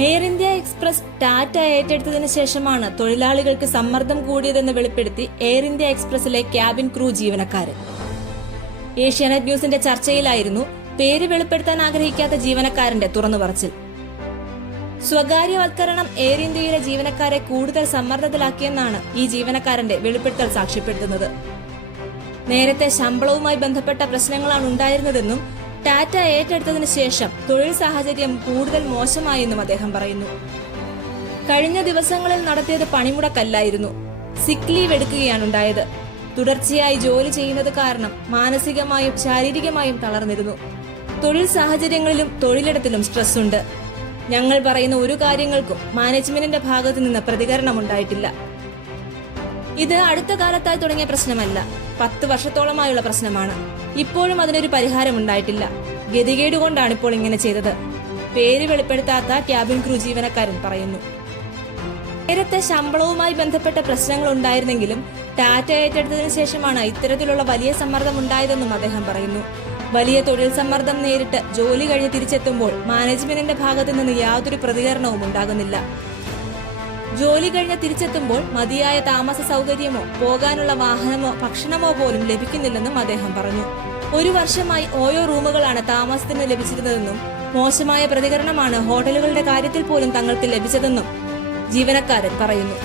Air India express Tata ഏറ്റെടുത്തതിനു ശേഷമാണ് തൊഴിലാളികൾക്ക് സമ്മർദ്ദം കൂടിയതെന്ന് വെളിപ്പെടുത്തി എയർ ഇന്ത്യ എക്സ്പ്രസിലെ ക്യാബിൻ ക്രൂ ജീവനക്കാരൻ. ഏഷ്യാനെറ്റ് ന്യൂസിന്റെ ചർച്ചയിലായിരുന്നു പേര് വെളിപ്പെടുത്താൻ ആഗ്രഹിക്കാത്ത ജീവനക്കാരന്റെ തുറന്നുപറച്ചിൽ. സ്വകാര്യവൽക്കരണം എയർ ഇന്ത്യയിലെ ജീവനക്കാരെ കൂടുതൽ സമ്മർദ്ദത്തിലാക്കിയെന്നാണ് ഈ ജീവനക്കാരന്റെ വെളിപ്പെടുത്തൽ സാക്ഷ്യപ്പെടുത്തുന്നത്. നേരത്തെ ശമ്പളവുമായി ബന്ധപ്പെട്ട പ്രശ്നങ്ങളാണ് ഉണ്ടായിരുന്നതെന്നും ടാറ്റ ഏറ്റെടുത്തതിനു ശേഷം തൊഴിൽ സാഹചര്യം കൂടുതൽ മോശമായെന്നും അദ്ദേഹം പറയുന്നു. കഴിഞ്ഞ ദിവസങ്ങളിൽ നടത്തിയത് പണിമുടക്കല്ലായിരുന്നു. സിക്ക് ലീവ് എടുക്കുകയാണ് ഉണ്ടായത്. തുടർച്ചയായി ജോലി ചെയ്യുന്നത് കാരണം മാനസികമായും ശാരീരികമായും തളർന്നിരുന്നു. തൊഴിൽ സാഹചര്യങ്ങളിലും തൊഴിലിടത്തിലും സ്ട്രെസ് ഉണ്ട്. ഞങ്ങൾ പറയുന്ന ഒരു കാര്യങ്ങൾക്കും മാനേജ്മെന്റിന്റെ ഭാഗത്തു നിന്ന് പ്രതികരണമുണ്ടായിട്ടില്ല. ഇത് അടുത്ത കാലത്തായി തുടങ്ങിയ പ്രശ്നമല്ല. പത്ത് വർഷത്തോളമായുള്ള പ്രശ്നമാണ്. ഇപ്പോഴും അതിനൊരു പരിഹാരം ഉണ്ടായിട്ടില്ല. ഗതികേട് കൊണ്ടാണ് ഇപ്പോൾ ഇങ്ങനെ ചെയ്തത്. പേര് വെളിപ്പെടുത്താത്ത ക്യാബിൻ ക്രൂ ജീവനക്കാരൻ പറയുന്നു. നേരത്തെ ശമ്പളവുമായി ബന്ധപ്പെട്ട പ്രശ്നങ്ങൾ ഉണ്ടായിരുന്നെങ്കിലും ടാറ്റ ഏറ്റെടുത്തതിനു ശേഷമാണ് ഇത്തരത്തിലുള്ള വലിയ സമ്മർദ്ദം ഉണ്ടായതെന്നും അദ്ദേഹം പറയുന്നു. വലിയ തൊഴിൽ സമ്മർദ്ദം നേരിട്ട് ജോലി കഴിഞ്ഞ് തിരിച്ചെത്തുമ്പോൾ മാനേജ്മെന്റിന്റെ ഭാഗത്തു നിന്ന് യാതൊരു പ്രതികരണവും ഉണ്ടാകുന്നില്ല. ജോലി കഴിഞ്ഞ് തിരിച്ചെത്തുമ്പോൾ മതിയായ താമസ സൗകര്യമോ പോകാനുള്ള വാഹനമോ ഭക്ഷണമോ പോലും ലഭിക്കുന്നില്ലെന്നും അദ്ദേഹം പറഞ്ഞു. ഒരു വർഷമായി ഓരോ റൂമുകളാണ് താമസത്തിന് ലഭിച്ചിരുന്നതെന്നും മോശമായ പ്രതികരണമാണ് ഹോട്ടലുകളുടെ കാര്യത്തിൽ പോലും തങ്ങൾക്ക് ലഭിച്ചതെന്നും ജീവനക്കാരൻ പറയുന്നു.